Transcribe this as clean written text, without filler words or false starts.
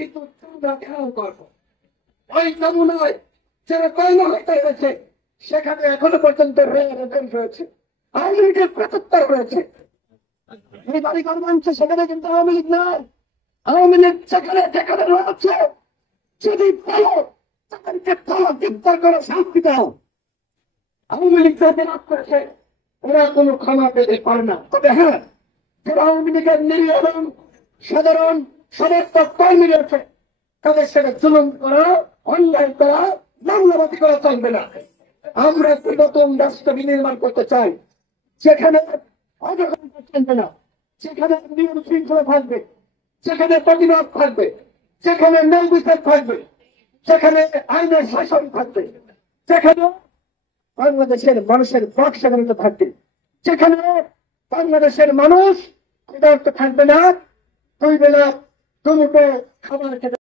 কিন্তু তোমরা খেয়াল করবো ওই নমুনায় যারা কয়লা হতে হয়েছে সেখানে এখনো পর্যন্ত রয়েছে, আওয়ামী লীগের প্রত্যুত্তর রয়েছে। এই বাড়িঘর মঞ্চে সেখানে কিন্তু আওয়ামী লীগ নয়, আওয়ামী লীগ সেখানে যেখানে রয়েছে যদি পারো তাদেরকে গ্রেপ্তার করে শান্তি দাও। আওয়ামী লীগ বিরোধ করেছে ওরা কোনো ক্ষমা পেতে পারে না। তবে হ্যাঁ, যারা আওয়ামী লীগের নিরীহ এবং সাধারণ সমর্থক কর্মী রয়েছে তাদের সাথে জুলুম করা, অন্যায় করা, মামলাবাদী করা চলবে না। আমরা একটি নতুন রাষ্ট্র বিনির্মাণ করতে চাই যেখানে অজগর চলবে না, যেখানে নিয়ম শৃঙ্খলা থাকবে, যেখানে প্রতিবাদ থাকবে, যেখানে ন্যায় বিচার থাকবে, যেখানে আইনের শাসন থাকবে, যেখানে বাংলাদেশের মানুষের বাক স্বাধীনতা থাকবে, যেখানে বাংলাদেশের মানুষ ক্ষুধার্ত থাকবে না, দুই বেলা দুমুঠো খাবার খেতে